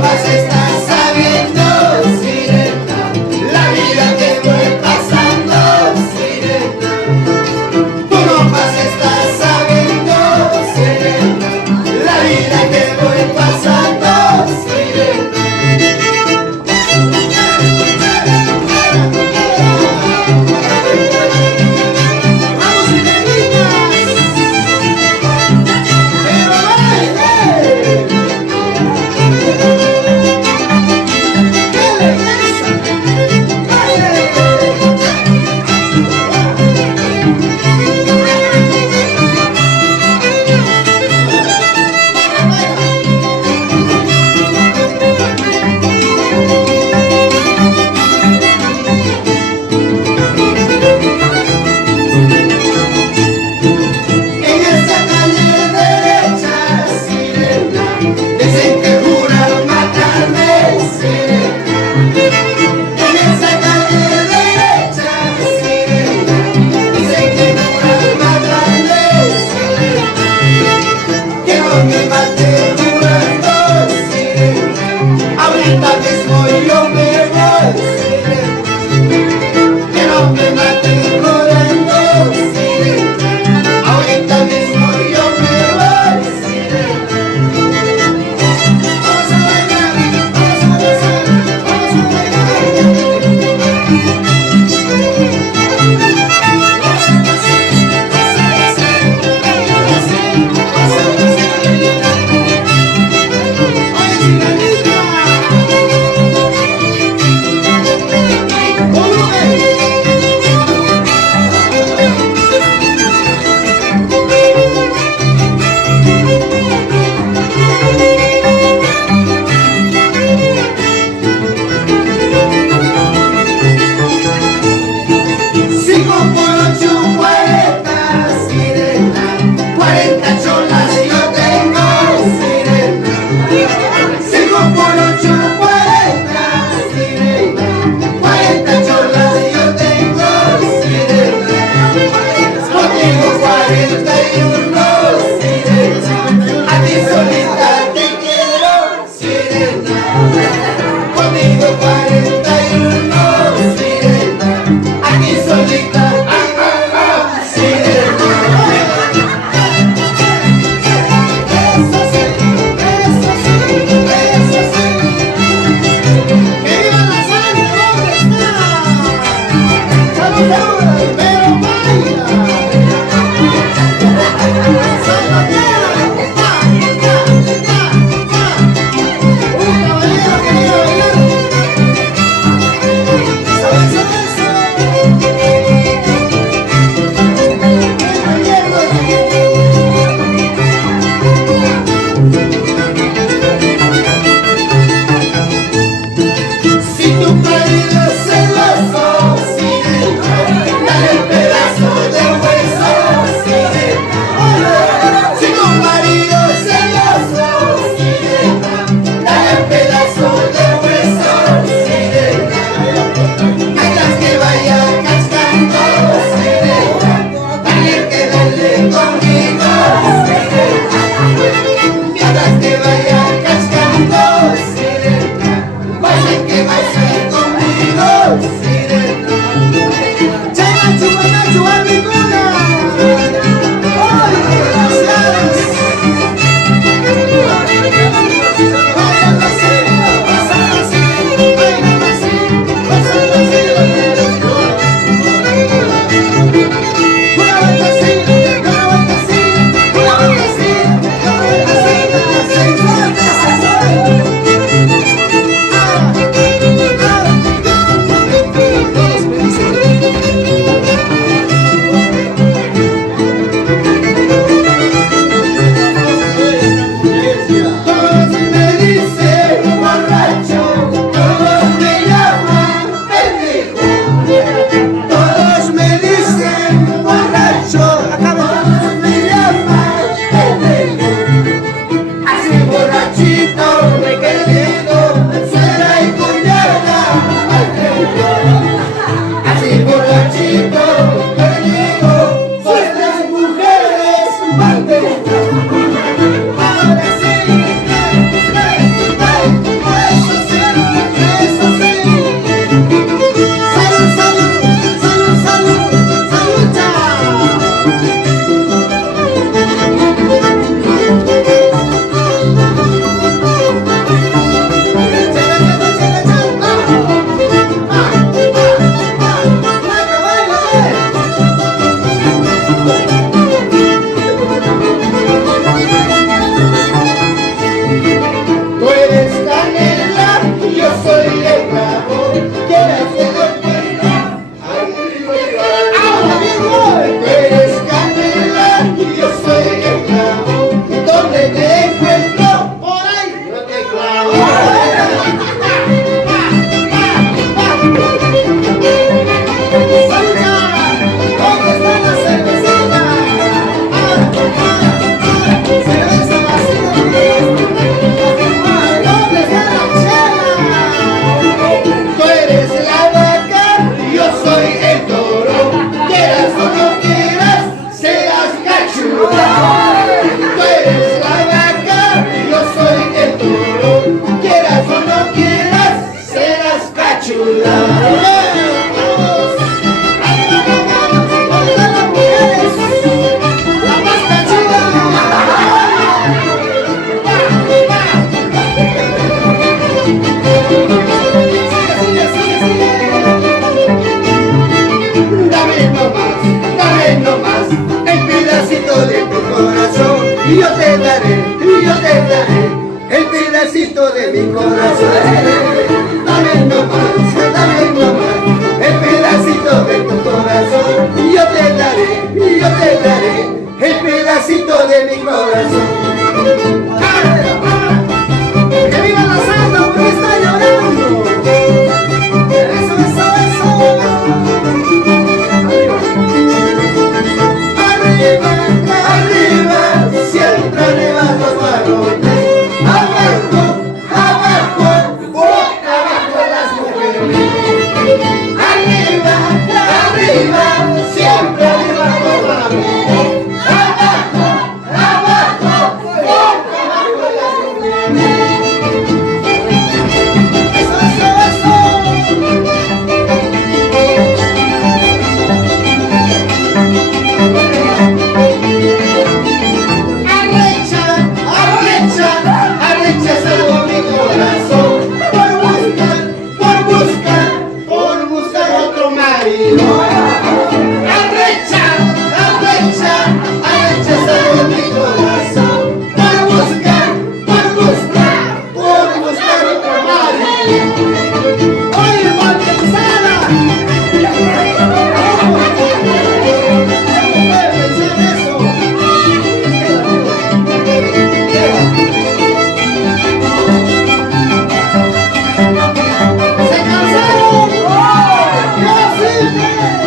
más estás sabiendo, sirena, la vida que voy pasando, sirena. Tú no más estás sabiendo, sirena, la vida que voy pasando, sirena. pedacito de mi corazón. Dame nomás, el pedacito de tu corazón. Y yo te daré el pedacito de mi corazón. ¡Que viva la santa porque está llorando! ¡Eso, eso, eso! Arriba, arriba, siempre arriba los varones. Abajo, abajo, boca abajo las mujeres. Arriba, arriba, siempre arriba los varones. Abajo, abajo, boca abajo las mujeres. Eso, eso, eso. Arrecha salvo mi corazón por buscar otro marido. Arrecha salvo mi corazón por buscar otro marido. Oye, Montezana, ¿cómo puede pensar eso? ¡Se cansaron! ¡Yo sí!